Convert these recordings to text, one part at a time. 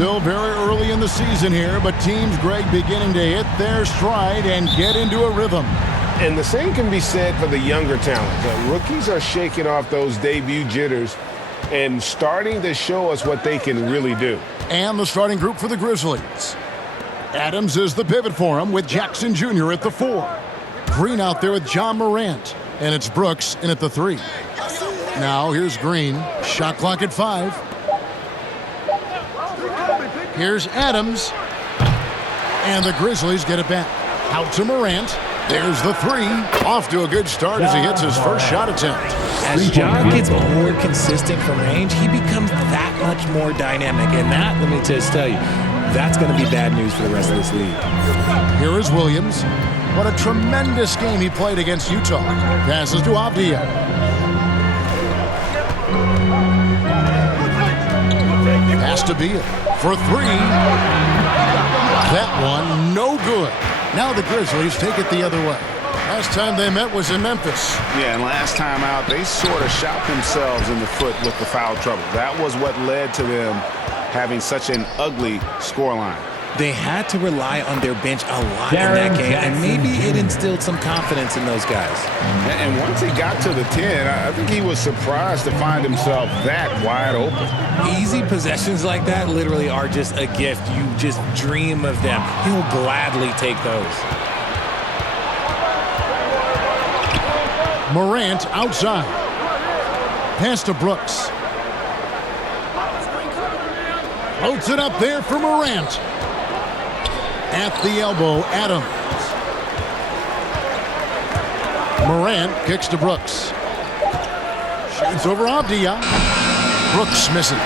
Still very early in the season here, but teams, Greg, beginning to hit their stride and get into a rhythm. And the same can be said for the younger talent. The rookies are shaking off those debut jitters and starting to show us what they can really do. And the starting group for the Grizzlies. Adams is the pivot for him with Jackson Jr. at the 4. Green out there with John Morant. And it's Brooks in at the 3. Now here's Green. Shot clock at 5. Here's Adams. And the Grizzlies get it back. Out to Morant. There's the 3. Off to a good start as he hits his first shot attempt. As John gets more consistent from range, he becomes that much more dynamic. And that, let me just tell you, that's going to be bad news for the rest of this league. Here is Williams. What a tremendous game he played against Utah. Passes to Avdia. Has to be it for 3. That one, no good. Now the Grizzlies take it the other way. Last time they met was in Memphis. Yeah, and last time out, they sort of shot themselves in the foot with the foul trouble. That was what led to them having such an ugly scoreline. They had to rely on their bench a lot in that game, and maybe it instilled some confidence in those guys. And once he got to the 10, I think he was surprised to find himself that wide open. Easy possessions like that literally are just a gift. You just dream of them. He'll gladly take those. Morant outside. Pass to Brooks. Floats it up there for Morant. At the elbow, Adams. Morant kicks to Brooks. Shoots over Avdia. Brooks misses.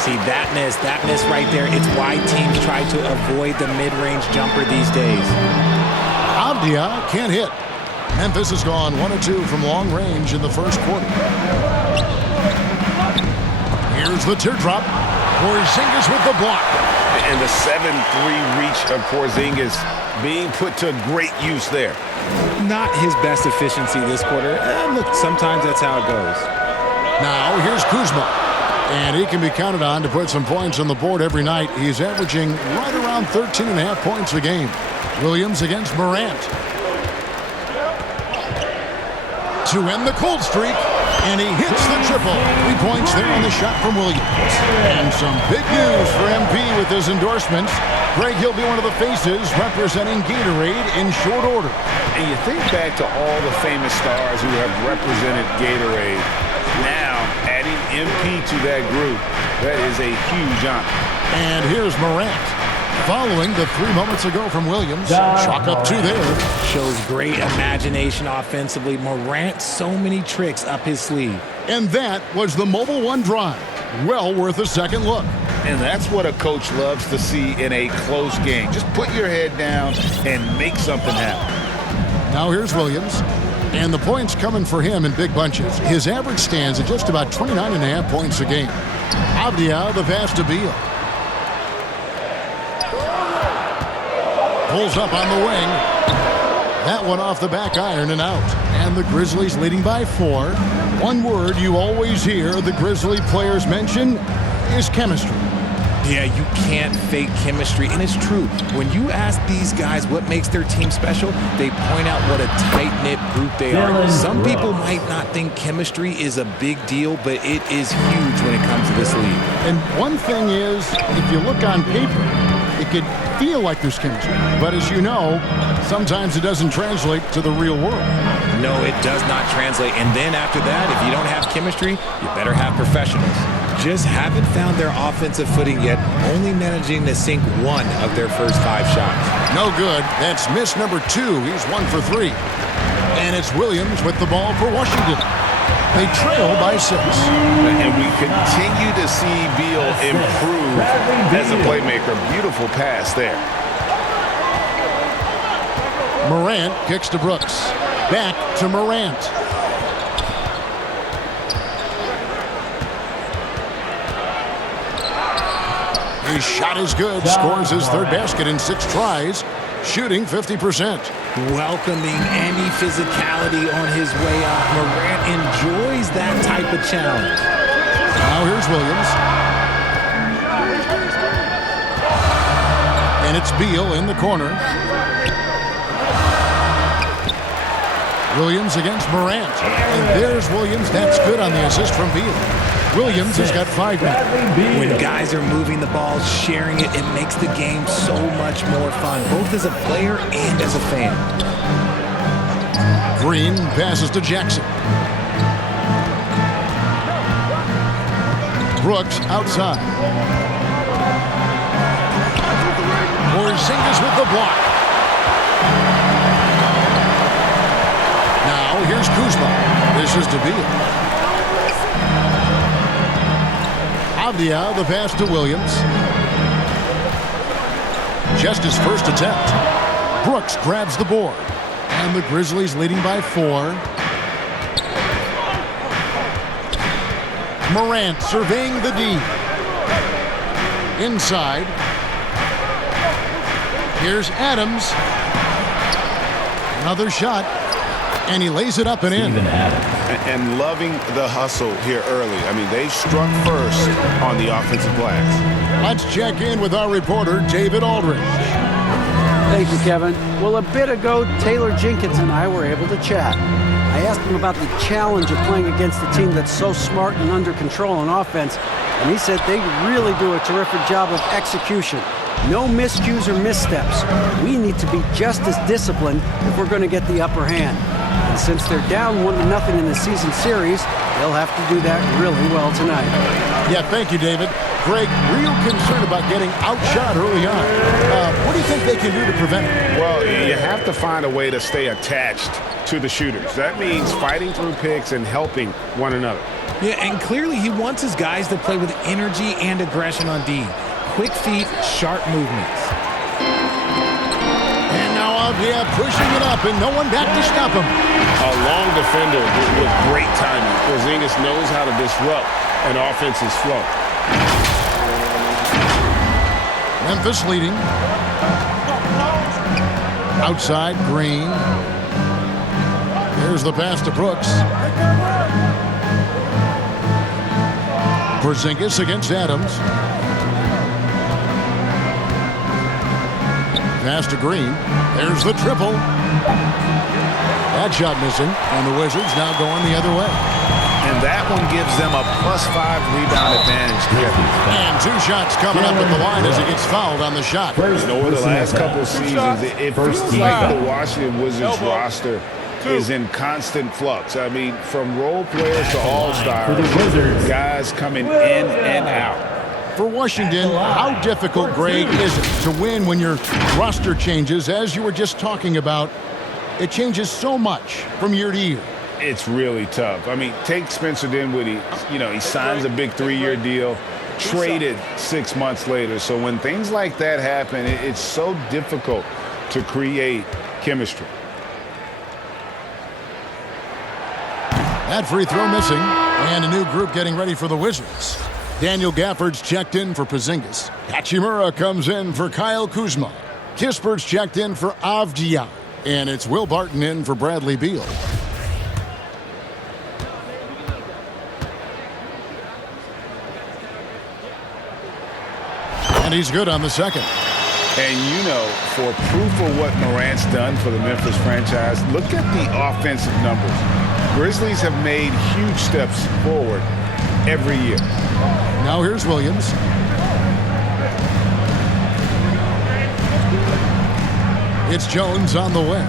See, that miss right there, it's why teams try to avoid the mid-range jumper these days. Avdia can't hit. Memphis has gone 1 of 2 from long range in the first quarter. Here's the teardrop. Porzingis with the block. And the 7-3 reach of Porzingis being put to great use there. Not his best efficiency this quarter. Look, sometimes that's how it goes. Now here's Kuzma. And he can be counted on to put some points on the board every night. He's averaging right around 13.5 points a game. Williams against Morant. To end the cold streak. And he hits the triple. 3 points there on the shot from Williams. And some big news for MP with his endorsements. Greg, he'll be one of the faces representing Gatorade in short order. And you think back to all the famous stars who have represented Gatorade. Now, adding MP to that group, that is a huge honor. And here's Morant. Following the 3 moments ago from Williams. Chalk up 2 there. Shows great imagination offensively. Morant, so many tricks up his sleeve. And that was the Mobile One drive. Well worth a second look. And that's what a coach loves to see in a close game. Just put your head down and make something happen. Now here's Williams. And the points coming for him in big bunches. His average stands at just about 29.5 points a game. Avdia, the pass to Beal. Pulls up on the wing. That one off the back iron and out. And the Grizzlies leading by 4. One word you always hear the Grizzly players mention is chemistry. Yeah, you can't fake chemistry, and it's true. When you ask these guys what makes their team special, they point out what a tight-knit group they are. Some people might not think chemistry is a big deal, but it is huge when it comes to this league. And one thing is, if you look on paper, it could feel like there's chemistry. But as you know, sometimes it doesn't translate to the real world. No, it does not translate. And then after that, if you don't have chemistry, you better have professionals. Just haven't found their offensive footing yet, only managing to sink 1 of their first 5 shots. No good. That's miss number 2. He's 1 for 3. And it's Williams with the ball for Washington. They trail by 6. And we continue to see Beal improve as a playmaker. Beautiful pass there. Morant kicks to Brooks. Back to Morant. His shot is good. Scores his 3rd basket in 6 tries. Shooting 50%. Welcoming any physicality on his way out. Morant enjoys that type of challenge. Now here's Williams. And it's Beal in the corner. Williams against Morant. And there's Williams. That's good on the assist from Beal. Williams has got 5 now. When guys are moving the ball, sharing it, it makes the game so much more fun, both as a player and as a fan. Green passes to Jackson. Brooks outside. Porzingis with the block. Now here's Kuzma. This is to Beal. Avdia, the pass to Williams. Just his first attempt. Brooks grabs the board. And the Grizzlies leading by 4. Morant surveying the D. Inside. Here's Adams. Another shot. And he lays it up and in. And loving the hustle here early. I mean, they struck first on the offensive glass. Let's check in with our reporter, David Aldridge. Thank you, Kevin. Well, a bit ago, Taylor Jenkins and I were able to chat. I asked him about the challenge of playing against a team that's so smart and under control on offense, and he said they really do a terrific job of execution. No miscues or missteps. We need to be just as disciplined if we're going to get the upper hand. And since they're down 1-0 in the season series, they'll have to do that really well tonight. Yeah, thank you, David. Greg, real concern about getting outshot early on. What do you think they can do to prevent it? Well, you have to find a way to stay attached to the shooters. That means fighting through picks and helping one another. Yeah, and clearly he wants his guys to play with energy and aggression on D. Quick feet, sharp movements. And now Avdia pushing it up, and no one back to stop him. A long defender with great timing. Porzingis knows how to disrupt an offense's flow. Memphis leading. Outside, Green. There's the pass to Brooks. Porzingis against Adams. Pass to Green. There's the triple. That shot missing, and the Wizards now going the other way. And that one gives them a +5 rebound advantage. And 2 shots coming up at the line as he gets fouled on the shot. You know, over the last couple of seasons, it feels like the Washington Wizards roster is in constant flux. I mean, from role players to all-stars, guys coming in and out. For Washington, how difficult, Greg, is it to win when your roster changes? As you were just talking about, it changes so much from year to year. It's really tough. I mean, take Spencer Dinwiddie. You know, he signs a big 3-year deal, traded 6 months later. So when things like that happen, it's so difficult to create chemistry. That free throw missing, and a new group getting ready for the Wizards. Daniel Gafford's checked in for Porzingis. Hachimura comes in for Kyle Kuzma. Kispert's checked in for Avdia. And it's Will Barton in for Bradley Beal. And he's good on the second. And you know, for proof of what Morant's done for the Memphis franchise, look at the offensive numbers. Grizzlies have made huge steps forward every year. Now here's Williams. It's Jones on the way.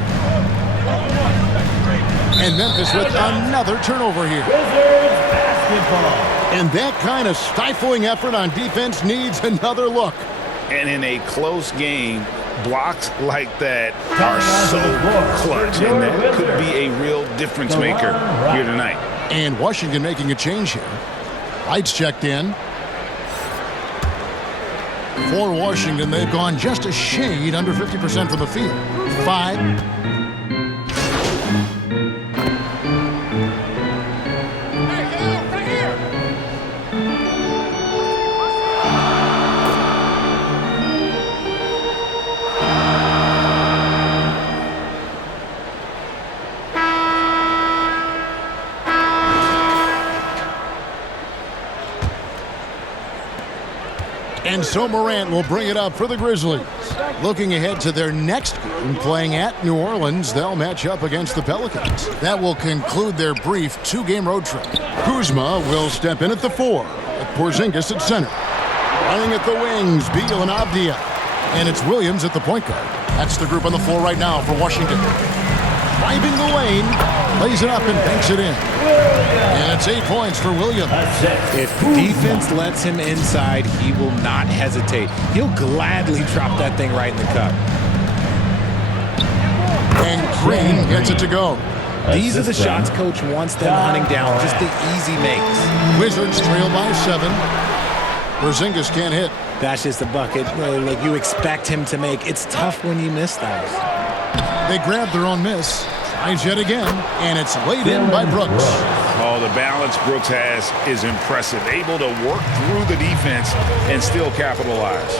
And Memphis with another turnover here. And that kind of stifling effort on defense needs another look. And in a close game, blocks like that are so clutch. And that could be a real difference maker here tonight. And Washington making a change here. Lights checked in. For Washington, they've gone just a shade under 50% from the field. 5. And And so Morant will bring it up for the Grizzlies. Looking ahead to their next game, playing at New Orleans, they'll match up against the Pelicans. That will conclude their brief 2-game road trip. Kuzma will step in at the 4, with Porzingis at center. Playing at the wings, Beal and Avdia. And it's Williams at the point guard. That's the group on the floor right now for Washington. Driving the lane, lays it up and banks it in. And it's 8 points for Williams. If the defense lets him inside, he will not hesitate. He'll gladly drop that thing right in the cup. And Green gets it to go. These are the shots coach wants them hunting down, just the easy makes. Wizards trail by 7. Porzingis can't hit. That's just a bucket like you expect him to make. It's tough when you miss those. They grab their own miss. Tries yet again, and it's laid in by Brooks. Oh, the balance Brooks has is impressive. Able to work through the defense and still capitalize.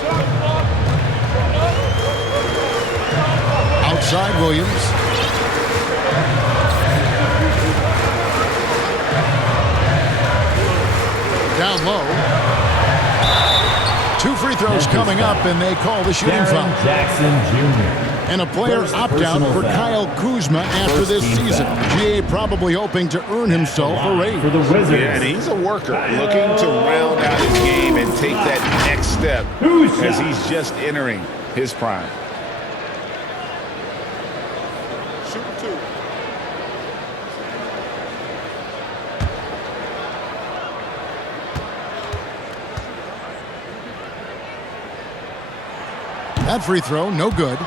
Outside Williams. Down low. 2 free throws coming up, and they call the shooting foul. Jackson Jr. And a player opt-out for Kyle Kuzma after this season. GA probably hoping to earn himself a raise. For the Wizards. Yeah, and he's a worker, looking to round out his game and take that next step as he's just entering his prime. That free throw, no good.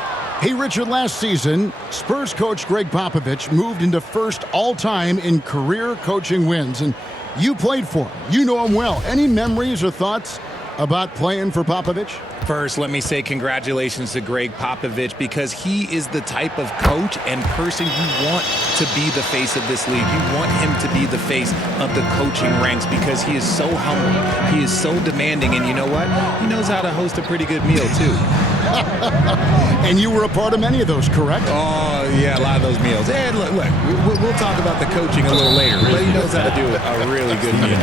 Hey, Richard, last season, Spurs coach Greg Popovich moved into first all-time in career coaching wins, and you played for him. You know him well. Any memories or thoughts about playing for Popovich? First, let me say congratulations to Greg Popovich because he is the type of coach and person you want to be the face of this league. You want him to be the face of the coaching ranks because he is so humble. He is so demanding, and you know what? He knows how to host a pretty good meal, too. And you were a part of many of those, correct? Oh, yeah, a lot of those meals. And look, we'll talk about the coaching a little later, but he knows how to do a really good meal.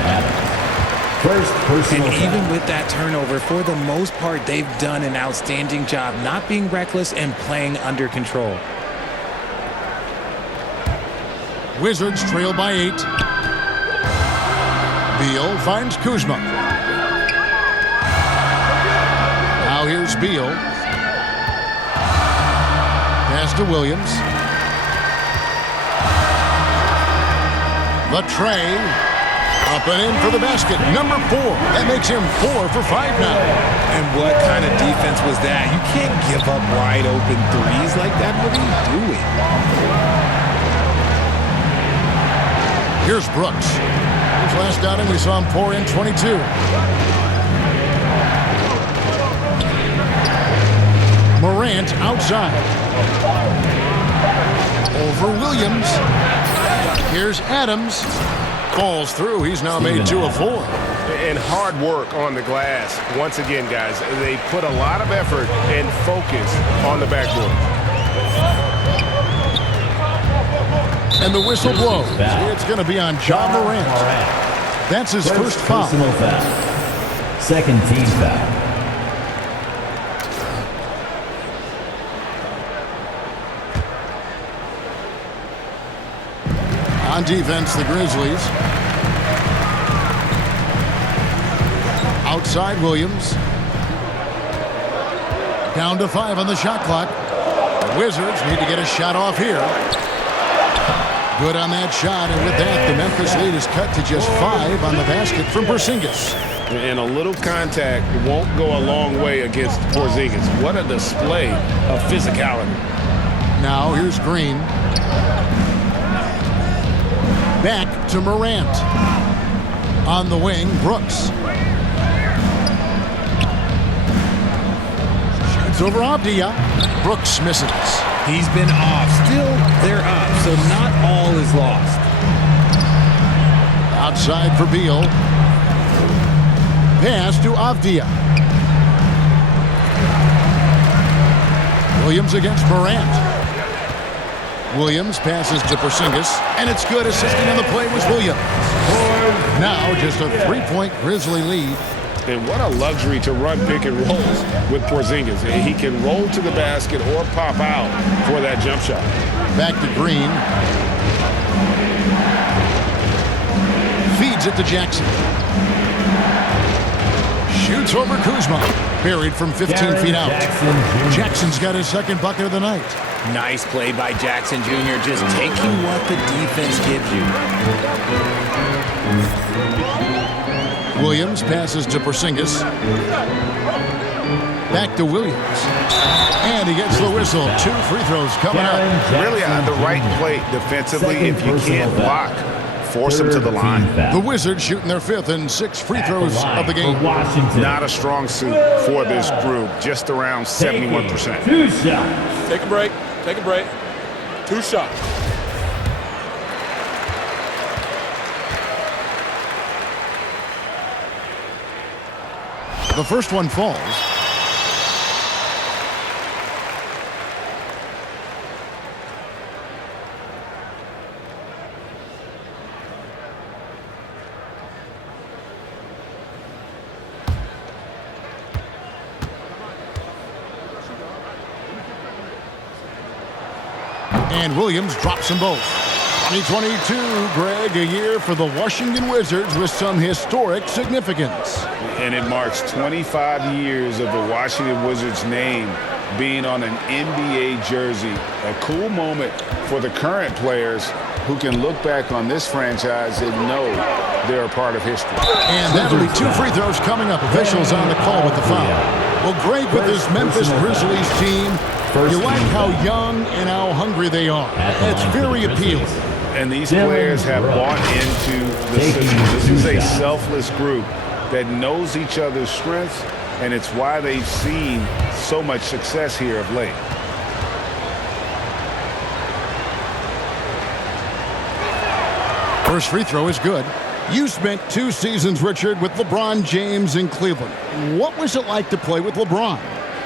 First personal And foul. even with that turnover, for the most part, they've done an outstanding job not being reckless and playing under control. Wizards trail by 8. Beal finds Kuzma. Now here's Beal. Pass to Williams. The tray. Up and in for the basket. Number 4. That makes him 4 for 5 now. And what kind of defense was that? You can't give up wide open threes like that. What are you doing? Here's Brooks. His last outing, we saw him pour in 22. Morant outside. Over Williams. Here's Adams. Falls through. He's now made 2 of 4. And hard work on the glass. Once again, guys, they put a lot of effort and focus on the backboard. And the whistle blows. It's going to be on John Morant. That's his first foul. Personal foul. Second team foul. On defense, the Grizzlies. Outside Williams. Down to 5 on the shot clock. The Wizards need to get a shot off here. Good on that shot, and with that, the Memphis lead is cut to just 5 on the basket from Porzingis. And a little contact won't go a long way against Porzingis. What a display of physicality. Now here's Green. Back to Morant. On the wing, Brooks. Shoots over Avdia. Brooks misses. He's been off. Still, they're up, so not all is lost. Outside for Beal. Pass to Avdia. Williams against Morant. Williams passes to Porzingis, and it's good. Assisting on the play was Williams. Now just a 3-point Grizzly lead. And what a luxury to run pick and rolls with Porzingis. He can roll to the basket or pop out for that jump shot. Back to Green. Feeds it to Jackson. Shoots over Kuzma. Buried from 15 feet out. Jackson's got his second bucket of the night. Nice play by Jackson Jr. Just taking what the defense gives you. Williams passes to Porzingis. Back to Williams. And he gets the whistle. 2 free throws coming up. Really on the right play defensively. If you can't block, force them to the line. The Wizards shooting their 5th and 6th free throws of the game. Not a strong suit for this group. Just around 71%. 2 shots. Take a break. Take a break. 2 shots. The first one falls. And Williams drops them both. 2022, Greg, a year for the Washington Wizards with some historic significance. And it marks 25 years of the Washington Wizards name being on an NBA jersey. A cool moment for the current players who can look back on this franchise and know they're a part of history. And that'll be 2 free throws coming up. Officials on the call with the foul. Well, Greg, with this Memphis Grizzlies team, you like how young and how hungry they are. It's very appealing. And these players have bought into the system. This is a selfless group that knows each other's strengths, and it's why they've seen so much success here of late. First free throw is good. You spent 2 seasons, Richard, with LeBron James in Cleveland. What was it like to play with LeBron?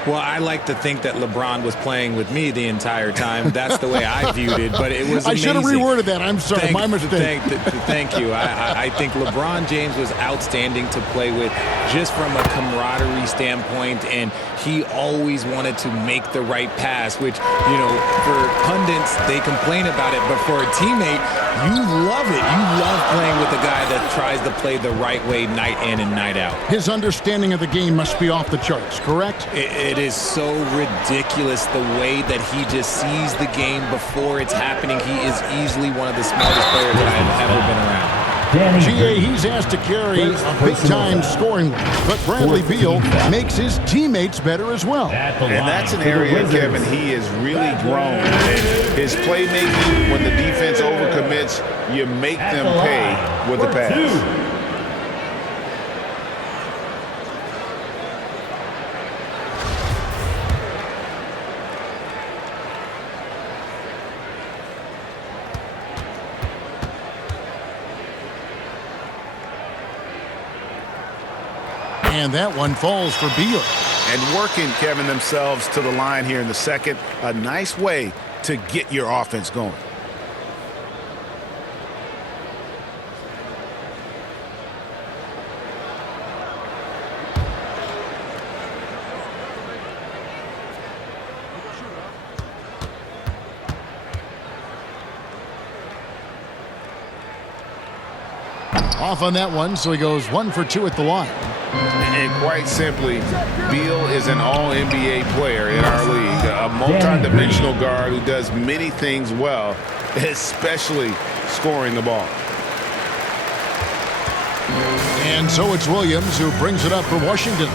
Well, I like to think that LeBron was playing with me the entire time. That's the way I viewed it, but it was amazing. I should have reworded that. I'm sorry, my mistake. Thank you. I think LeBron James was outstanding to play with just from a camaraderie standpoint, and he always wanted to make the right pass, which, you know, for pundits, they complain about it, but for a teammate, you love it. You love playing with a guy that tries to play the right way night in and night out. His understanding of the game must be off the charts, correct? It is so ridiculous the way that he just sees the game before it's happening. He is easily one of the smartest players that I have ever been around. GA, he's asked to carry a big-time scoring load, but Bradley Beal makes his teammates better as well. And that's an area, Kevin, he has really grown. And his playmaking, when the defense overcommits, you make them pay with the pass. And that one falls for Beal. And working, Kevin, themselves to the line here in the second. A nice way to get your offense going. Off on that one, so he goes 1 for 2 at the line. And quite simply, Beal is an all-NBA player in our league, a multi-dimensional guard who does many things well, especially scoring the ball. And so it's Williams who brings it up for Washington.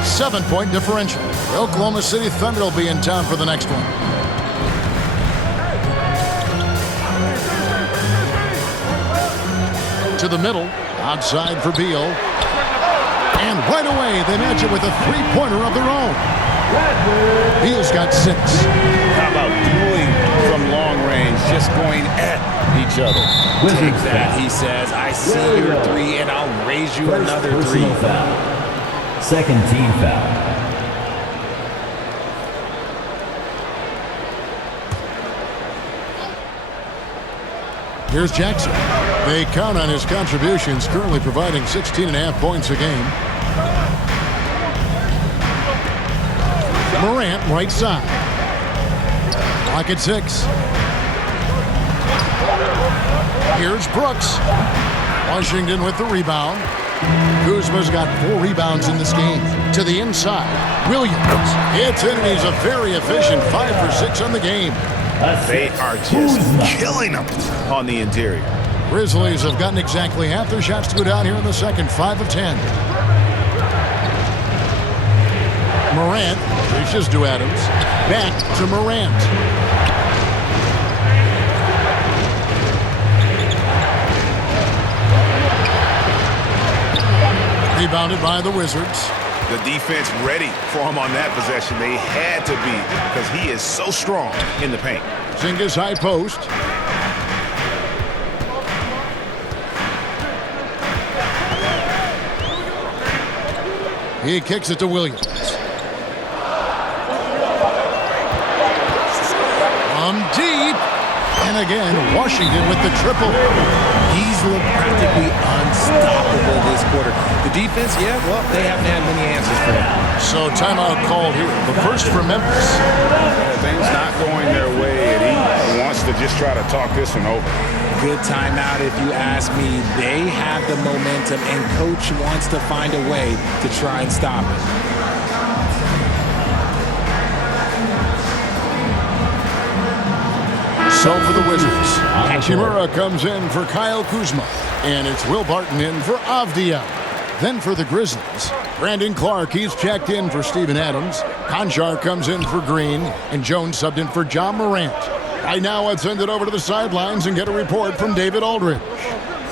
7-point differential. The Oklahoma City Thunder will be in town for the next one. To the middle, outside for Beal. And right away, they match it with a three-pointer of their own. Beal's got 6. How about dueling from long range, just going at each other? Take that, he says. I see your 3, and I'll raise you another 3. Second team foul. Here's Jackson. They count on his contributions, currently providing 16.5 points a game. Morant, right side. Clock at 6. Here's Brooks. Washington with the rebound. Kuzma's got 4 rebounds in this game. To the inside, Williams. It's in, and he's a very efficient 5 for 6 on the game. They are just killing them on the interior. Grizzlies have gotten exactly half their shots to go down here in the second, 5 of 10. Morant reaches to Adams. Back to Morant. Rebounded by the Wizards. The defense ready for him on that possession. They had to be because he is so strong in the paint. Zingas high post. He kicks it to Williams. From deep. And again, Washington with the triple. He's looked practically unstoppable this quarter. The defense, yeah, well, they haven't had many answers for him. So timeout called here. The first for Memphis. Things not going their way, and he wants to just try to talk this one over. Good timeout if you ask me. They have the momentum, and coach wants to find a way to try and stop it. So for the Wizards, Hachimura comes in for Kyle Kuzma, and it's Will Barton in for Avdia. Then for the Grizzlies, Brandon Clark, he's checked in for Steven Adams. Conchar comes in for Green, and Jones subbed in for John Morant. Right now, let's send it over to the sidelines and get a report from David Aldridge.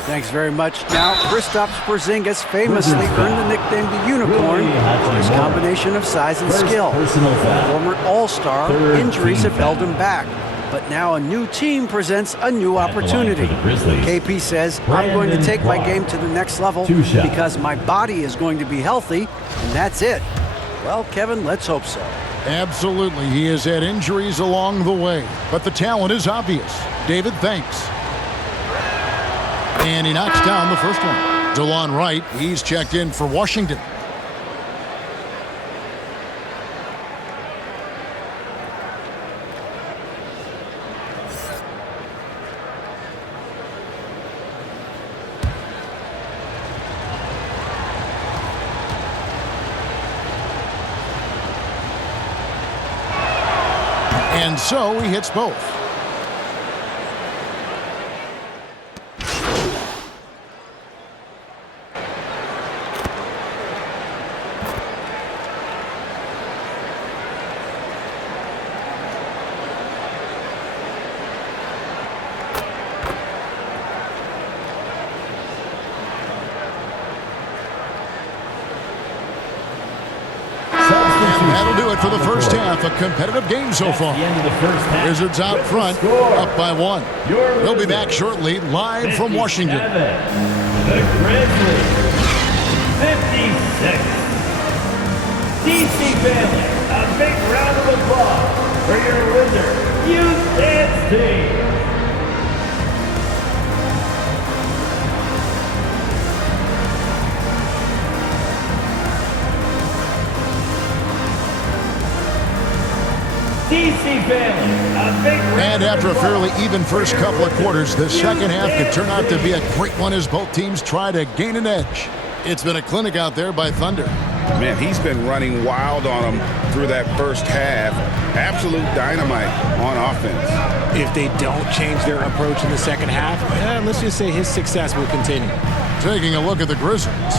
Thanks very much. Now, Kristaps Porzingis famously earned the nickname the Unicorn for his combination of size and skill. Former All-Star, injuries have held him back. But now a new team presents a new opportunity. KP says, I'm going to take my game to the next level because my body is going to be healthy, and that's it. Well, Kevin, let's hope so. Absolutely. He has had injuries along the way, but the talent is obvious. David, thanks. And he knocks down the first one. DeLon Wright, he's checked in for Washington. And so he hits both. That'll do it for the first half. A competitive game so far. Wizards out front, up by 1. They'll be back shortly, live from Washington. The Grizzlies, 56. DC family, a big round of applause for your Wizards Youth Dance Team. And after a fairly even first couple of quarters, the second half could turn out to be a great one as both teams try to gain an edge. It's been a clinic out there by Thunder. Man, he's been running wild on them through that first half. Absolute dynamite on offense. If they don't change their approach in the second half, let's just say his success will continue. Taking a look at the Grizzlies.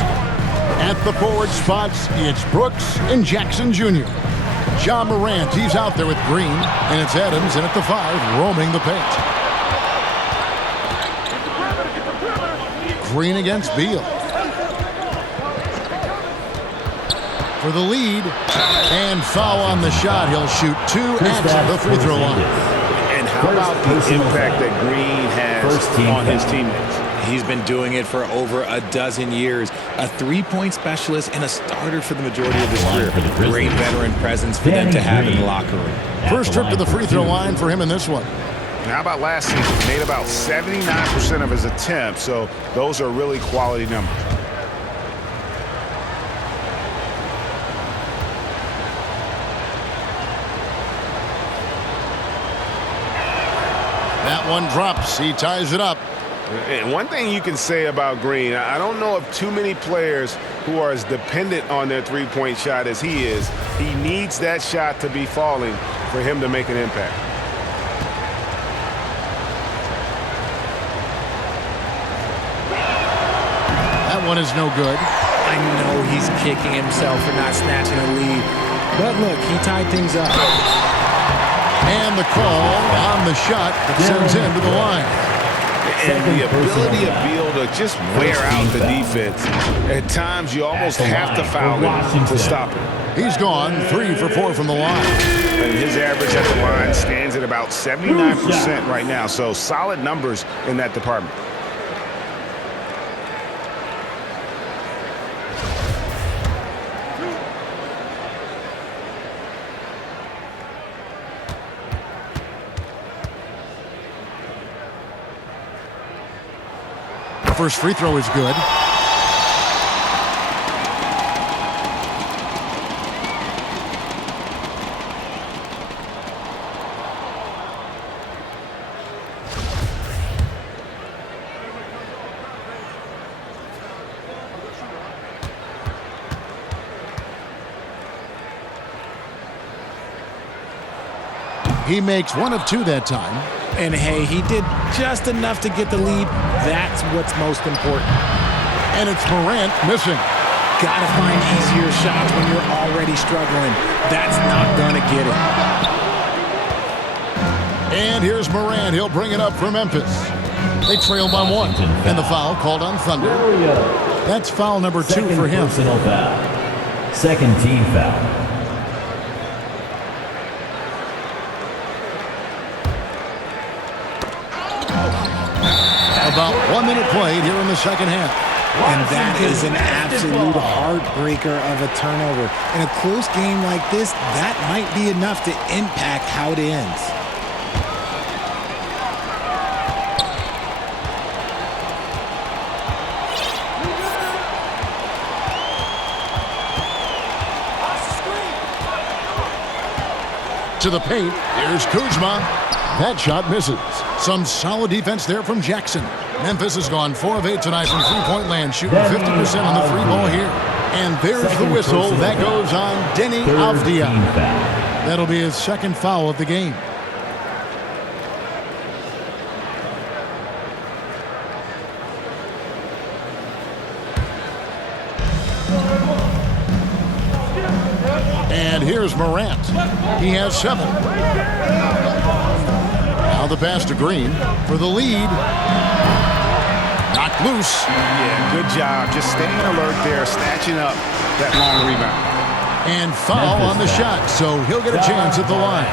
At the forward spots, it's Brooks and Jackson Jr. John Morant, he's out there with Green, and it's Adams in at the 5, roaming the paint. Green against Beal. For the lead, and foul on the shot. He'll shoot 2 at the free throw line. And how about the impact that Green has on his teammates? He's been doing it for over a dozen years. A three-point specialist and a starter for the majority of his career. Great veteran presence for them to have in the locker room. First trip to the free throw line for him in this one. How about last season? Made about 79% of his attempts, so those are really quality numbers. one drops. He ties it up. And one thing you can say about Green, I don't know of too many players who are as dependent on their three-point shot as he is. He needs that shot to be falling for him to make an impact. That one is no good. I know he's kicking himself for not snatching a lead. But look, he tied things up. And the call on the shot that sends him to the line. And the ability to be able to just wear out the defense. At times, you almost have to foul him to stop it. He's gone 3 for 4 from the line. And his average at the line stands at about 79% right now. So solid numbers in that department. First free throw is good. He makes 1 of 2 that time. And hey, he did just enough to get the lead. That's what's most important. And it's Morant missing. Gotta find easier shots when you're already struggling. That's not gonna get it. And here's Morant. He'll bring it up for Memphis. They trail by 1. And the foul called on Thunder. That's foul number 2 for him. Personal foul. Second team foul. About 1 minute played here in the second half. And that is an absolute heartbreaker of a turnover. In a close game like this, that might be enough to impact how it ends. To the paint, here's Kuzma. That shot misses. Some solid defense there from Jackson. Memphis has gone 4 of 8 tonight from three-point land, shooting 50% on the free ball here. And there's the whistle. That goes on Denny Avdia. That'll be his second foul of the game. And here's Morant. He has 7. Now the pass to Green for the lead. Knocked loose. Yeah, good job. Just staying alert there, snatching up that long rebound. And foul on the shot, so he'll get a chance at the line.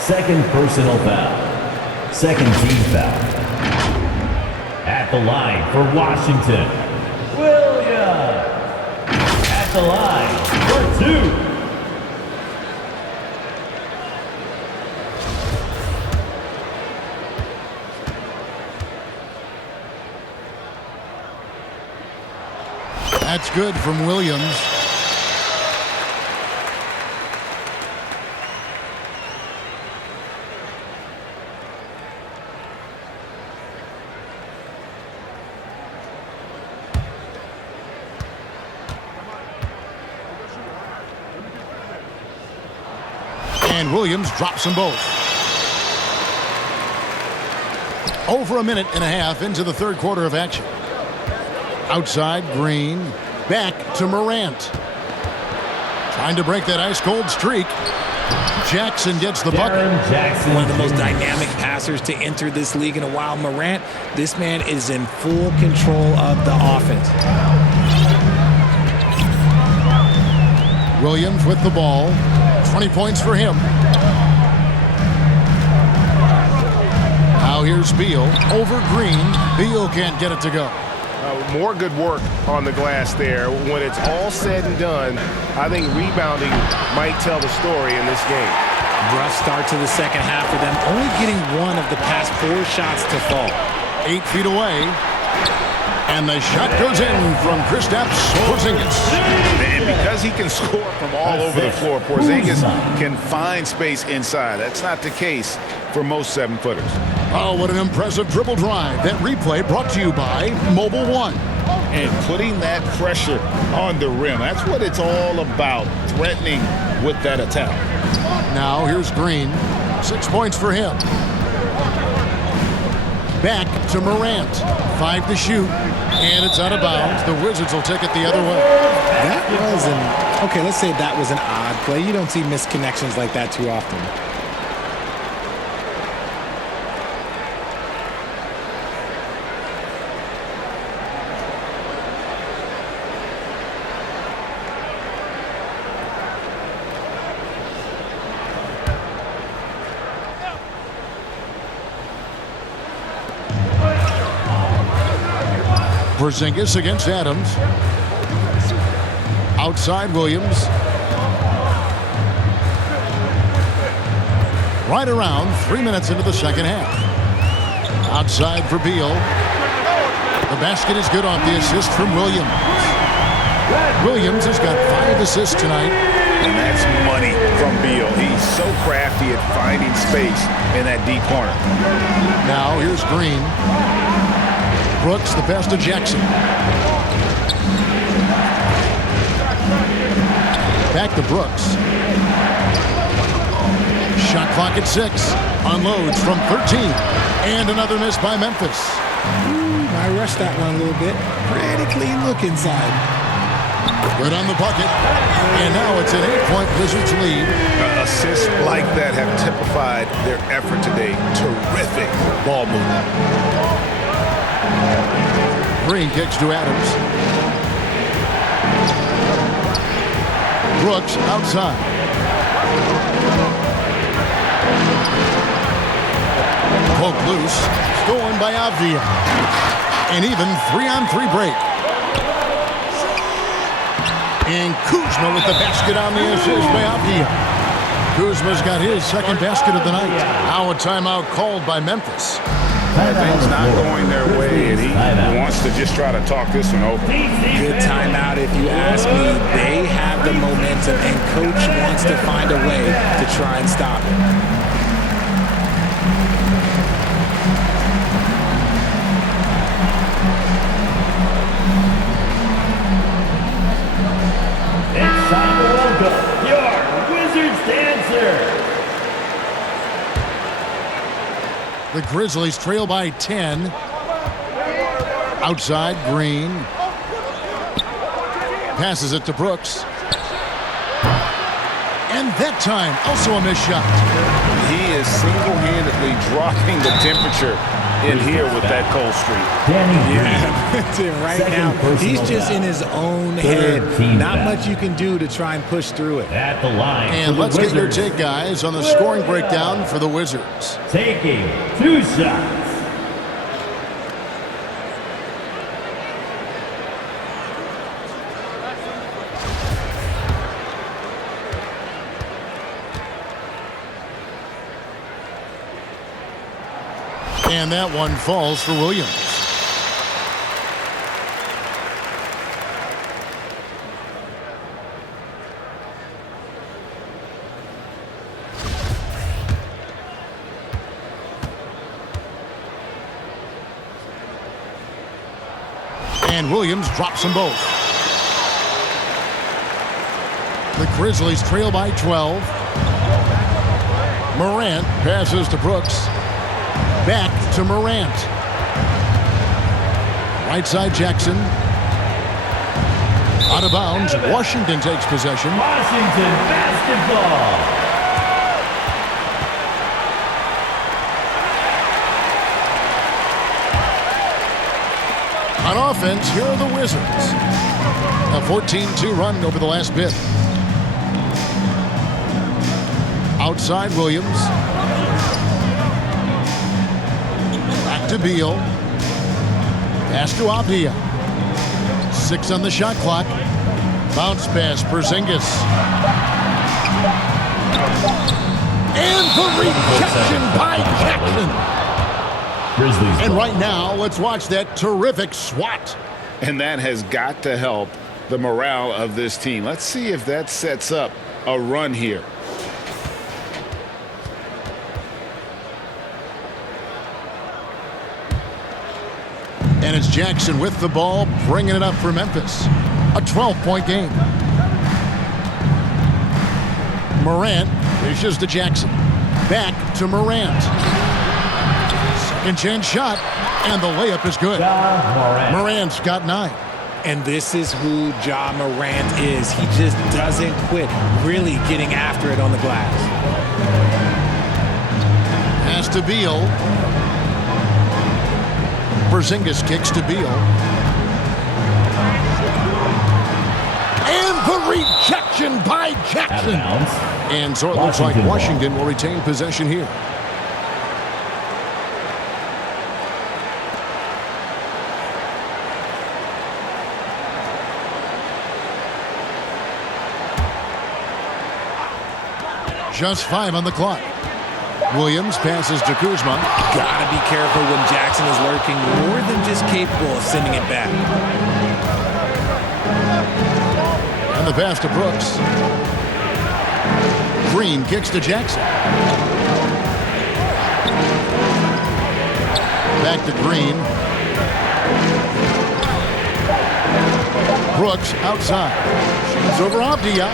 Second personal foul. Second team foul. At the line for Washington, Williams. At the line for 2. That's good from Williams. And Williams drops them both. Over a minute and a half into the third quarter of action. Outside, Green. Back to Morant. Trying to break that ice-cold streak. Jackson gets the bucket. One of the most dynamic passers to enter this league in a while. Morant, this man is in full control of the offense. Williams with the ball. 20 points for him. Now here's Beal over Green. Beal can't get it to go. More good work on the glass there. When it's all said and done, I think rebounding might tell the story in this game. Rough start to the second half for them, only getting 1 of the past 4 shots to fall. 8 feet away. And the shot goes in from Kristaps Porzingis. And because he can score from all over the floor, Porzingis can find space inside. That's not the case for most 7-footers. Oh, what an impressive dribble drive. That replay brought to you by Mobile One. And putting that pressure on the rim. That's what it's all about, threatening with that attack. Now here's Green. 6 points for him. Back to Morant. 5 to shoot. And it's out of bounds. The Wizards will take it the other way. That was okay, let's say that was an odd play. You don't see misconnections like that too often. Porzingis against Adams. Outside Williams. Right around 3 minutes into the second half. Outside for Beal. The basket is good off the assist from Williams. Williams has got 5 assists tonight. And that's money from Beal. He's so crafty at finding space in that deep corner. Now here's Green. Brooks, the pass to Jackson. Back to Brooks. Shot clock at 6. Unloads from 13. And another miss by Memphis. I rushed that one a little bit. Pretty clean look inside. Good on the bucket. And now it's an 8-point Wizards lead. Assists like that have typified their effort today. Terrific ball movement. Green kicks to Adams. Brooks outside. Poked loose. Stolen by Avdia. An even 3-on-3 break. And Kuzma with the basket on the assist by Avdia. Kuzma's got his second basket of the night. Now a timeout called by Memphis. Things not going their way, and he wants to just try to talk this one over. Good timeout if you ask me. They have the momentum, and coach wants to find a way to try and stop it. It's time to welcome your Wizards dancer. The Grizzlies trail by 10. Outside, Green. Passes it to Brooks. And that time, also a missed shot. He is single-handedly dropping the temperature in here with that cold streak. Right now, he's just in his own head. Not much you can do to try and push through it. At the line. And let's get your take, guys, on the scoring breakdown for the Wizards. Taking 2 shots. And that one falls for Williams. And Williams drops them both. The Grizzlies trail by 12. Morant passes to Brooks. Back to Morant. Right side Jackson. Out of bounds. Washington takes possession. Washington basketball. On offense, here are the Wizards. A 14-2 run over the last bit. Outside Williams. To Beal. Pass to Avdia. 6 on the shot clock. Bounce pass, Porzingis. And the rejection by Jackson. Grizzlies. And right now, let's watch that terrific swat. And that has got to help the morale of this team. Let's see if that sets up a run here. And it's Jackson with the ball, bringing it up for Memphis. A 12-point game. Morant dishes to Jackson. Back to Morant. Second chance shot, and the layup is good. Morant's got 9. And this is who Ja Morant is. He just doesn't quit, really getting after it on the glass. Pass to Beal. Porzingis kicks to Beal. And the rejection by Jackson. And so it looks like Washington will retain possession here. Just 5 on the clock. Williams passes to Kuzma. Gotta be careful when Jackson is lurking, more than just capable of sending it back. And the pass to Brooks. Green kicks to Jackson. Back to Green. Brooks outside. Shoots over Avdia.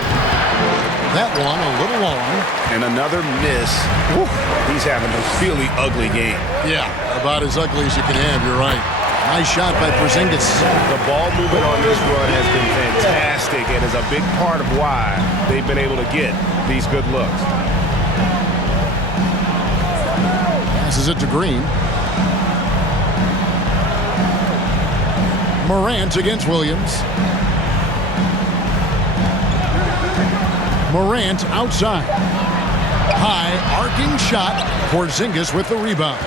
That one a little long. And another miss. Whew. He's having a really ugly game. Yeah, about as ugly as you can have. You're right. Nice shot by Porzingis. The ball movement on this run has been fantastic and is a big part of why they've been able to get these good looks. Passes it to Green. Morant against Williams. Morant outside. High arcing shot. Porzingis with the rebound.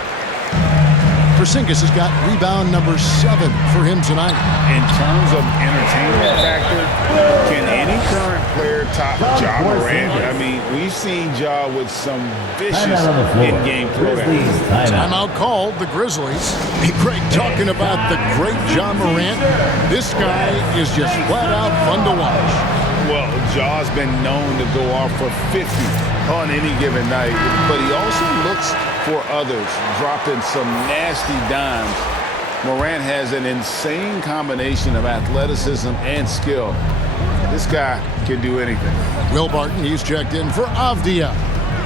Porzingis has got rebound number 7 for him tonight. In terms of entertainment factor, can any current player top Ja Morant? I mean, we've seen Ja with some vicious in-game throwdowns. Timeout called, the Grizzlies. Hey, Greg, talking about the great Ja Morant, this guy is just flat out fun to watch. Well, Ja's been known to go off for 50 on any given night, but he also looks for others, dropping some nasty dimes. Morant has an insane combination of athleticism and skill. This guy can do anything. Will Barton, he's checked in for Avdia.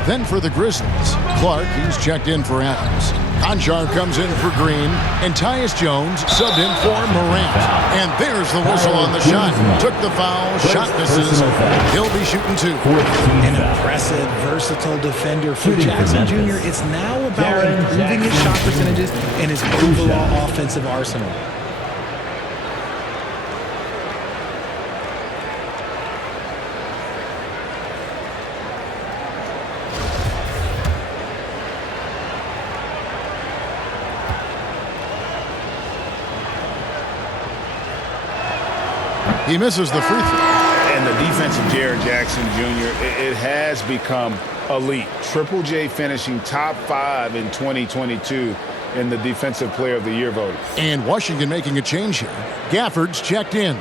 Then for the Grizzlies, Clark, he's checked in for Adams. Conchar comes in for Green, and Tyus Jones subbed in for Morant. And there's the whistle on the shot. Took the foul, shot misses. He'll be shooting 2. An impressive, versatile defender for Jackson Jr. It's now about improving his shot percentages and his overall offensive arsenal. He misses the free throw. And the defense of Jaren Jackson Jr., it has become elite. Triple J finishing top 5 in 2022 in the Defensive Player of the Year voting. And Washington making a change here. Gafford's checked in.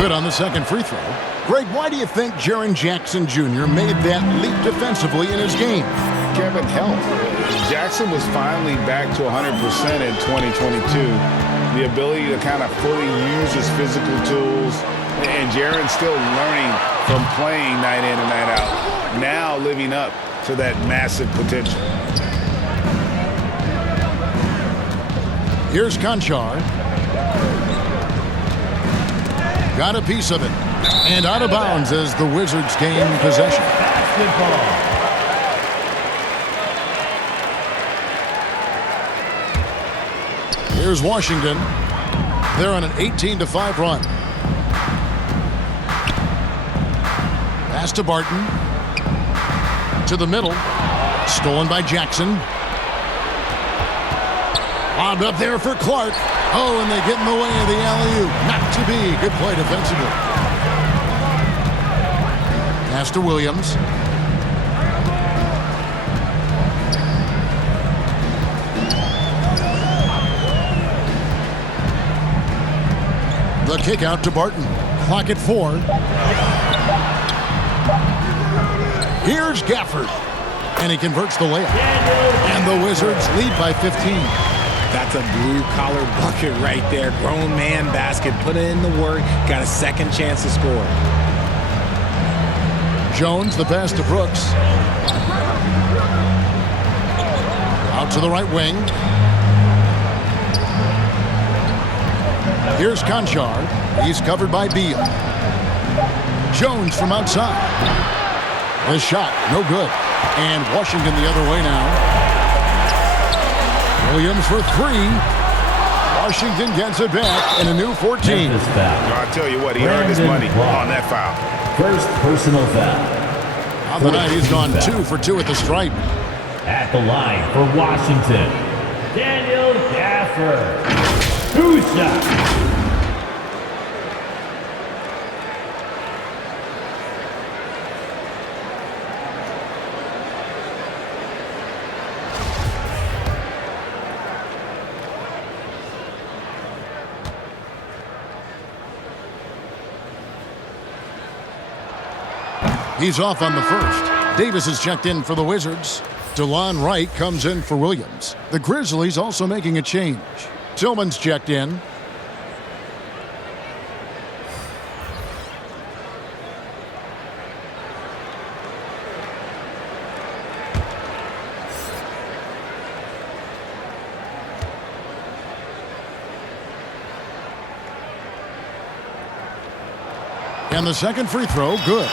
Good on the second free throw. Greg, why do you think Jaren Jackson Jr. made that leap defensively in his game? Kevin, health. Jackson was finally back to 100% in 2022. The ability to kind of fully use his physical tools. And Jaren's still learning from playing night in and night out. Now living up to that massive potential. Here's Conchar. Got a piece of it. And out of bounds as the Wizards gain possession. Here's Washington. They're on an 18-5 run. Pass to Barton. To the middle. Stolen by Jackson. Lobbed up there for Clark. Oh, and they get in the way of the alley-oop. Not to be. Good play defensively. Pass to Williams. The kick out to Barton. Clock at 4. Here's Gafford. And he converts the layup. And the Wizards lead by 15. That's a blue-collar bucket right there. Grown man basket. Put in the work. Got a second chance to score. Jones, the pass to Brooks. Out to the right wing. Here's Conchar. He's covered by Beal. Jones from outside. The shot, no good. And Washington the other way now. Williams for 3. Washington gets it back in a new 14. I'll tell you what, he earned his money on that foul. First personal foul. On the night, he's gone 2 for 2 at the stripe. At the line for Washington, Daniel Gafford. 2 shots. He's off on the first. Davis is checked in for the Wizards. DeLon Wright comes in for Williams. The Grizzlies also making a change. Tillman's checked in. And the second free throw, good.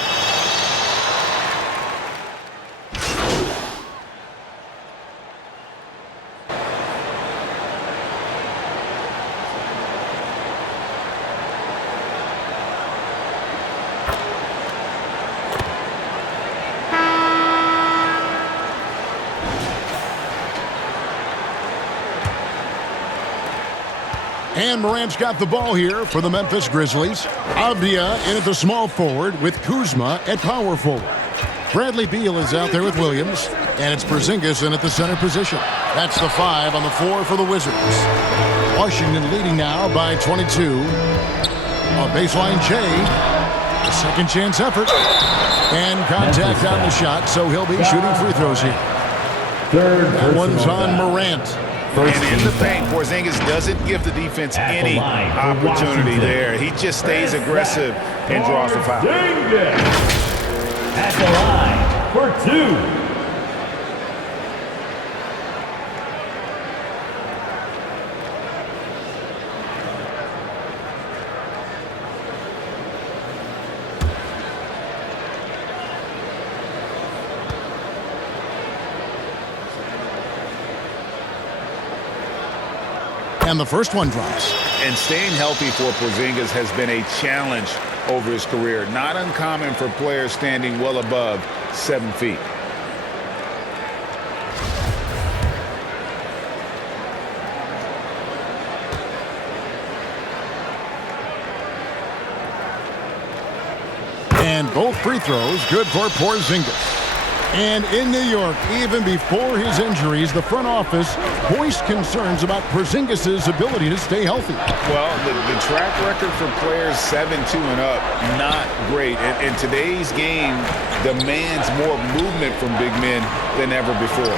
And Morant's got the ball here for the Memphis Grizzlies. Avdia in at the small forward with Kuzma at power forward. Bradley Beal is out there with Williams. And it's Porzingis in at the center position. That's the 5 on the floor for the Wizards. Washington leading now by 22. A baseline J. A second chance effort. And contact on the shot, so he'll be shooting free throws here. That one's on Morant. And in the paint, Porzingis doesn't give the defense any opportunity there. He just stays aggressive and draws the foul. At the line for 2. And the first one drops. And staying healthy for Porzingis has been a challenge over his career. Not uncommon for players standing well above 7 feet. And both free throws good for Porzingis. And in New York, even before his injuries, the front office voiced concerns about Porzingis' ability to stay healthy. Well, the track record for players 7-2 and up, not great. And today's game demands more movement from big men than ever before.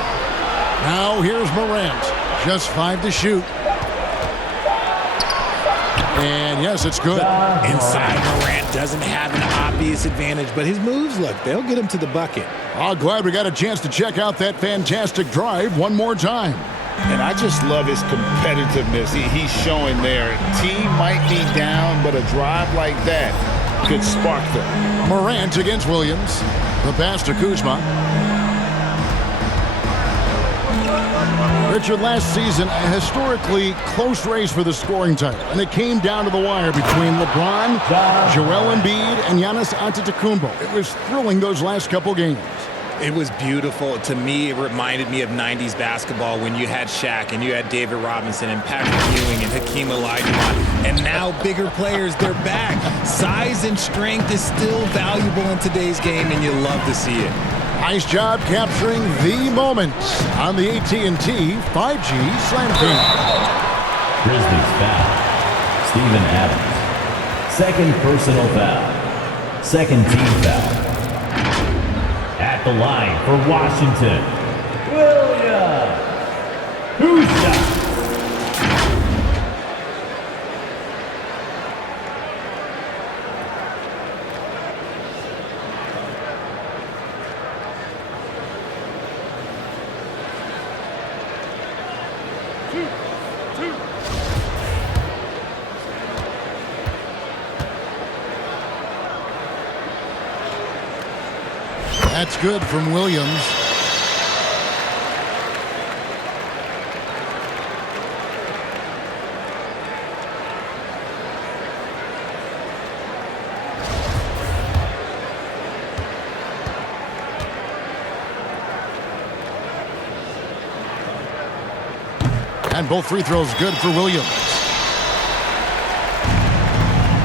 Now here's Morant. Just 5 to shoot. And yes, it's good. Inside, Morant doesn't have an obvious advantage, but his moves, look, they'll get him to the bucket. Oh, glad we got a chance to check out that fantastic drive one more time. And I just love his competitiveness he's showing there. Team might be down, but a drive like that could spark them. Morant against Williams. The pass to Kuzma. Richard, last season, a historically close race for the scoring title, and it came down to the wire between LeBron, Joel Embiid, and Giannis Antetokounmpo. It was thrilling those last couple games. It was beautiful. To me, it reminded me of 90s basketball when you had Shaq and you had David Robinson and Patrick Ewing and Hakeem Olajuwon. And now bigger players, they're back. Size and strength is still valuable in today's game, and you love to see it. Nice job capturing the moments on the AT&T 5G Slam Team. Grizzlies foul. Steven Adams. Second personal foul. Second team foul. At the line for Washington, Williams. Who's shot? That's good from Williams. And both free throws good for Williams.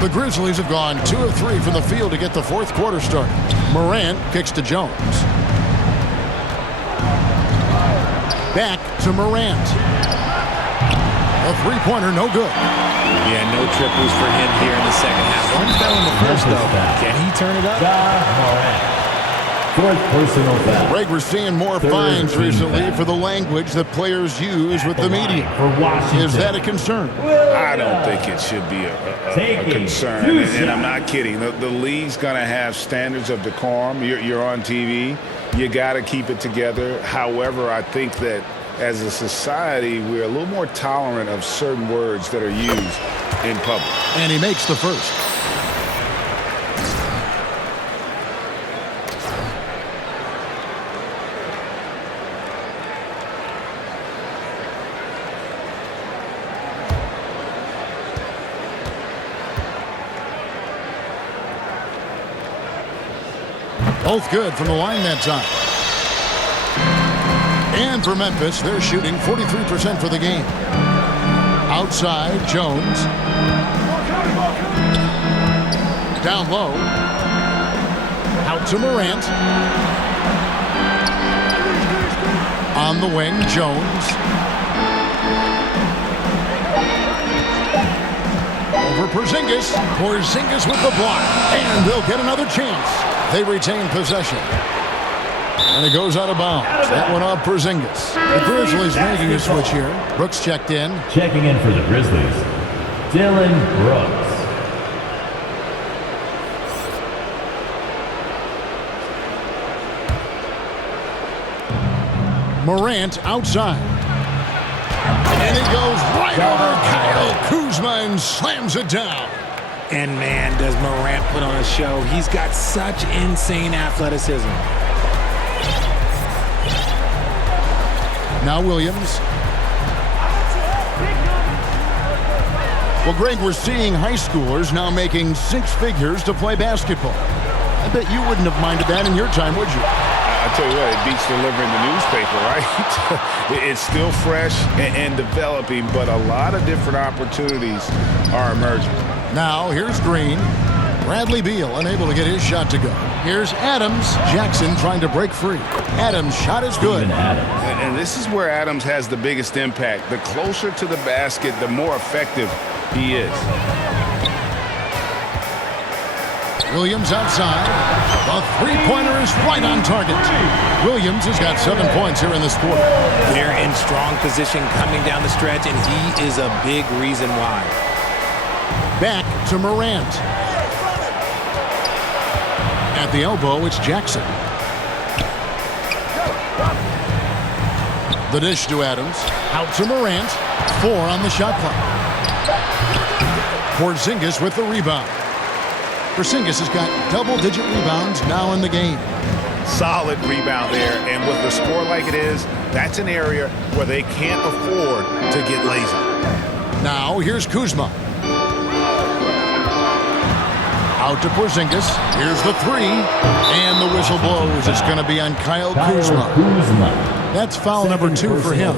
The Grizzlies have gone 2 of 3 from the field to get the fourth quarter started. Morant kicks to Jones. Back to Morant. A three-pointer, no good. Yeah, no triples for him here in the second half. One fell in the first, though. Can he turn it up? Morant. Fourth personal foul. Greg, we're seeing more fines recently for the language that players use with the media. Is that a concern? I don't think it should be a concern, and I'm not kidding. The league's going to have standards of decorum. You're on TV. You got to keep it together. However, I think that as a society, we're a little more tolerant of certain words that are used in public. And he makes the first. Both good from the line that time. And for Memphis, they're shooting 43% for the game. Outside, Jones. Down low. Out to Morant. On the wing, Jones. Over Porzingis. Porzingis with the block. And they'll get another chance. They retain possession. And it goes out of bounds. That one off Porzingis. The Grizzlies making a switch here. Brooks checked in. Checking in for the Grizzlies, Dylan Brooks. Morant outside. And it goes right over Kyle Kuzma and slams it down. And man, does Morant put on a show. He's got such insane athleticism. Now Williams. Well, Greg, we're seeing high schoolers now making 6 figures to play basketball. I bet you wouldn't have minded that in your time, would you? I tell you what, it beats delivering the newspaper, right? It's still fresh and developing, but a lot of different opportunities are emerging. Now, here's Green. Bradley Beal unable to get his shot to go. Here's Adams. Jackson trying to break free. Adams' shot is good. And this is where Adams has the biggest impact. The closer to the basket, the more effective he is. Williams outside. The three-pointer is right on target. Williams has got 7 points here in this quarter. They're in strong position coming down the stretch, and he is a big reason why. Back to Morant. At the elbow, it's Jackson. The dish to Adams. Out to Morant. 4 on the shot clock. Porzingis with the rebound. Porzingis has got double-digit rebounds now in the game. Solid rebound there, and with the score like it is, that's an area where they can't afford to get lazy. Now, here's Kuzma. Out to Porzingis. Here's the three. And the whistle blows. It's going to be on Kyle Kuzma. That's foul number 2 for him.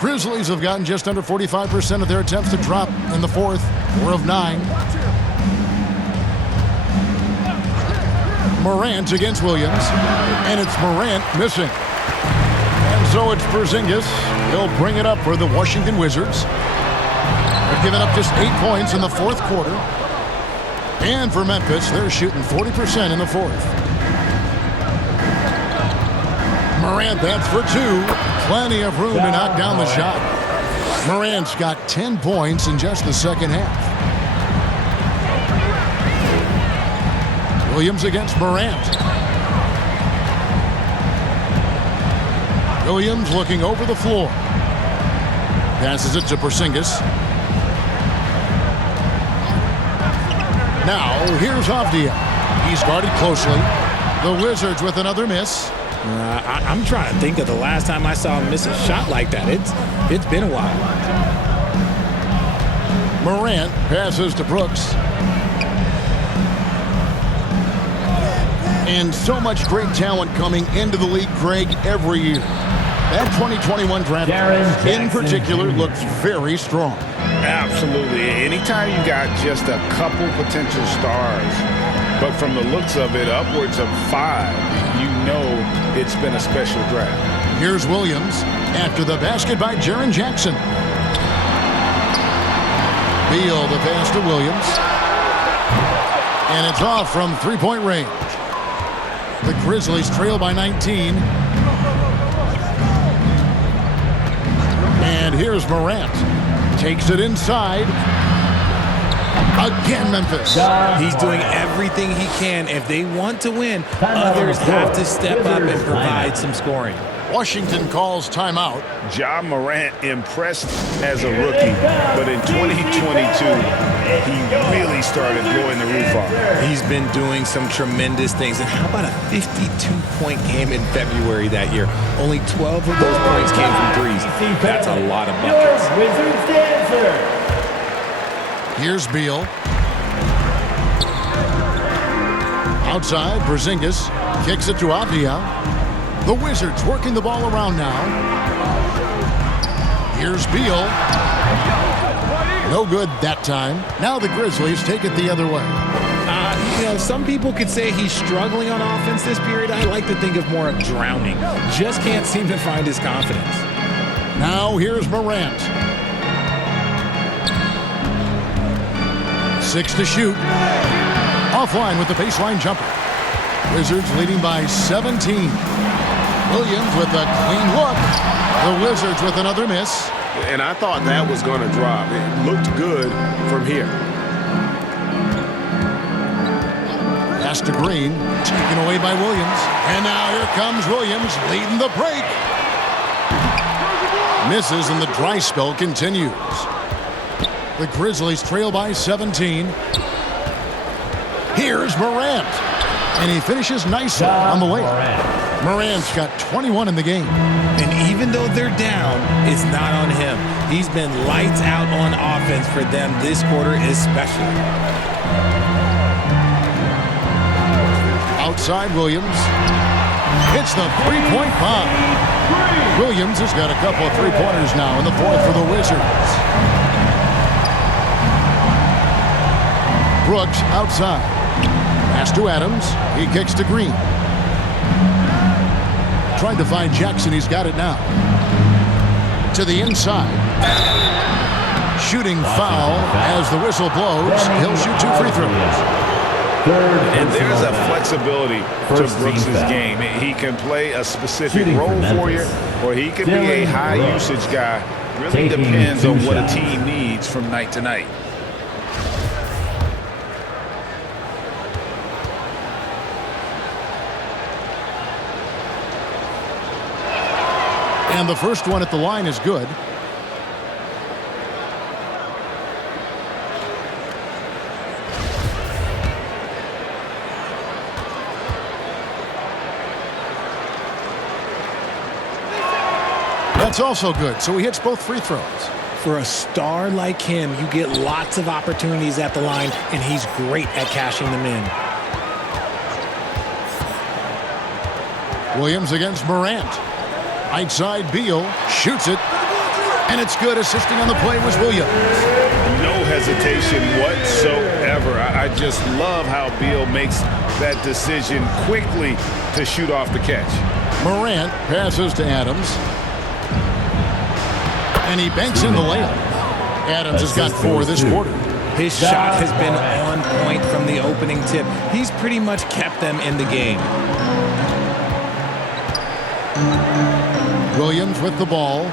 Grizzlies have gotten just under 45% of their attempts to drop in the fourth. 4 of 9. Morant against Williams. And it's Morant missing. And so it's Porzingis. He'll bring it up for the Washington Wizards. They're giving up just 8 points in the fourth quarter. And for Memphis, they're shooting 40% in the fourth. Morant, that's for 2. Plenty of room to knock down the shot. Morant's got 10 points in just the second half. Williams against Morant. Williams looking over the floor. Passes it to Porzingis. Now, here's Avdia. He's guarded closely. The Wizards with another miss. I'm trying to think of the last time I saw him miss a shot like that. It's been a while. Morant passes to Brooks. And so much great talent coming into the league, Greg, every year. That 2021 draft in particular looks very strong. Absolutely. Anytime you got just a couple potential stars, but from the looks of it, upwards of 5, you know it's been a special draft. Here's Williams after the basket by Jaren Jackson. Beal the pass to Williams. And it's off from three-point range. The Grizzlies trail by 19. And here's Morant. Takes it inside. Again, Memphis. He's doing everything he can. If they want to win, others have to step up and provide some scoring. Washington calls timeout. Ja Morant impressed as a rookie, but in 2022, he really started blowing the roof off. He's been doing some tremendous things. And how about a 52-point game in February that year? Only 12 of those points came from threes. That's a lot of buckets. Wizards dancer. Here's Beal. Outside, Porzingis kicks it to Avdia. The Wizards working the ball around now. Here's Beal. No good that time. Now the Grizzlies take it the other way. Some people could say he's struggling on offense this period. I like to think of more of drowning. Just can't seem to find his confidence. Now here's Morant. 6 to shoot. Offline with the baseline jumper. Wizards leading by 17. Williams with a clean look. The Wizards with another miss. And I thought that was going to drop. It looked good from here. Pass to Green. Taken away by Williams. And now here comes Williams leading the break. Misses and the dry spell continues. The Grizzlies trail by 17. Here's Morant. And he finishes nicely on the way. Morant's got 21 in the game. And even though they're down, it's not on him. He's been lights out on offense for them this quarter especially. Outside Williams. Hits the three-point bomb. Williams has got a couple of three-pointers now in the fourth for the Wizards. Brooks outside. Pass to Adams. He kicks to Green. Trying to find Jackson. He's got it now. To the inside. Shooting foul as the whistle blows. He'll shoot 2 free throws. And there's a flexibility to Brooks' game. He can play a specific role for you, or he can be a high-usage guy. Really depends on what a team needs from night to night. And the first one at the line is good. That's also good, so he hits both free throws. For a star like him, you get lots of opportunities at the line, and he's great at cashing them in. Williams against Morant. Right side, Beal shoots it, and it's good. Assisting on the play was Williams. No hesitation whatsoever. I just love how Beal makes that decision quickly to shoot off the catch. Morant passes to Adams. And he banks in the layup. Adams has got 4 this quarter. His shot has been on point from the opening tip. He's pretty much kept them in the game. Williams with the ball.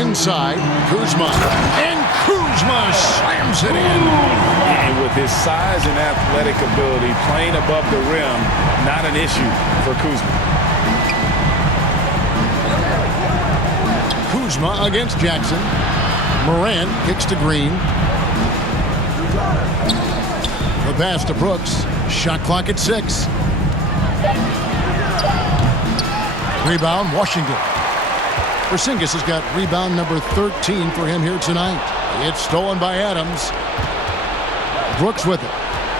Inside, Kuzma. And Kuzma slams it in. And with his size and athletic ability, playing above the rim, not an issue for Kuzma. Kuzma against Jackson. Morant kicks to Green. The pass to Brooks. Shot clock at 6. Rebound, Washington. Porzingis has got rebound number 13 for him here tonight. It's stolen by Adams. Brooks with it.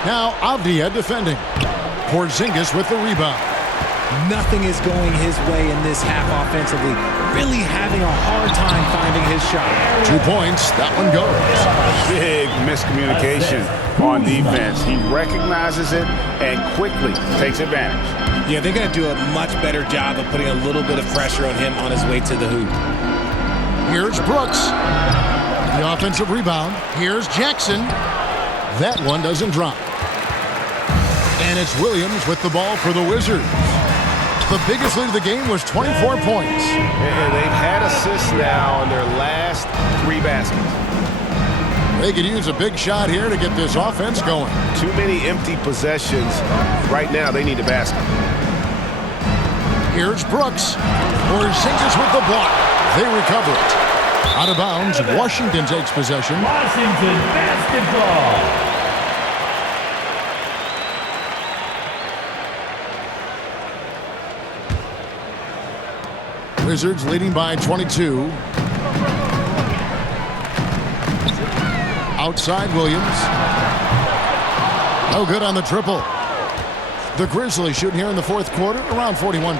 Now Avdia defending. Porzingis with the rebound. Nothing is going his way in this half offensively. Really having a hard time finding his shot. 2 points. That one goes. Big miscommunication on defense. He recognizes it and quickly takes advantage. Yeah, they're going to do a much better job of putting a little bit of pressure on him on his way to the hoop. Here's Brooks. The offensive rebound. Here's Jackson. That one doesn't drop. And it's Williams with the ball for the Wizards. The biggest lead of the game was 24 points. And they've had assists now in their last 3 baskets. They could use a big shot here to get this offense going. Too many empty possessions. Right now, they need a basket. Here's Brooks. Porzingis with the block. They recover it. Out of bounds, Washington takes possession. Washington basketball. Wizards leading by 22. Outside Williams. No good on the triple. The Grizzlies shooting here in the 4th quarter around 41%.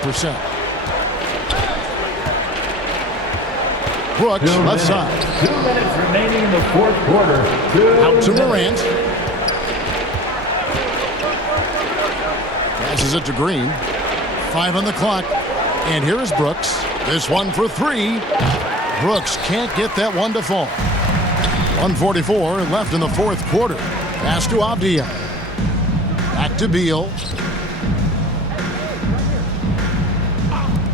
Brooks, left side. 2 minutes remaining in the 4th quarter. Out to Morant. Passes it to Green. 5 on the clock. And here is Brooks. This one for 3. Brooks can't get that one to fall. 1:44 left in the 4th quarter. Pass to Avdia. Back to Beal.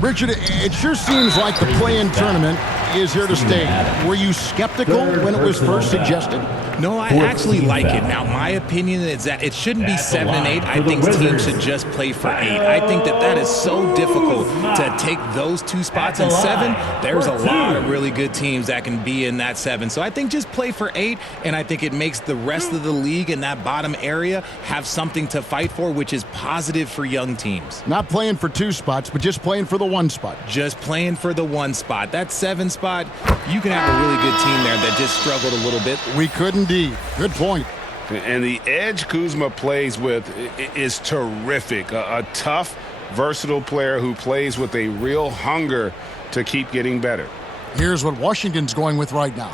Richard, it sure seems like the play-in tournament is here to stay. Were you skeptical when it was first suggested? No, I actually like it. Now, my opinion is that it shouldn't be 7 and 8. I think teams should just play for 8. I think that is so difficult to take those 2 spots in 7. There's a lot of really good teams that can be in that 7. So I think just play for 8, and I think it makes the rest of the league in that bottom area have something to fight for, which is positive for young teams. Not playing for 2 spots, but just playing for the 1 spot. Just playing for the 1 spot. That 7 spot, you can have a really good team there that just struggled a little bit. We could indeed. Good point. And the edge Kuzma plays with is terrific. A tough, versatile player who plays with a real hunger to keep getting better. Here's what Washington's going with right now.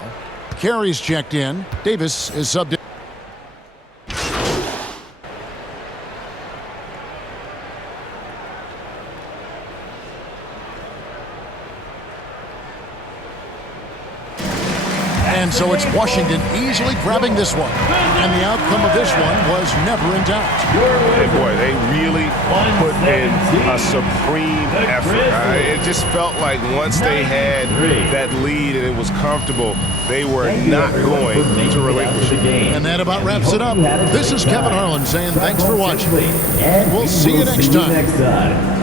Carey's checked in. Davis is subbed in. And so it's Washington easily grabbing this one. And the outcome of this one was never in doubt. Hey, boy, they really put in a supreme effort. It just felt like once they had that lead and it was comfortable, they were not going to relinquish it. And that about wraps it up. This is Kevin Harlan saying thanks for watching. We'll see you next time.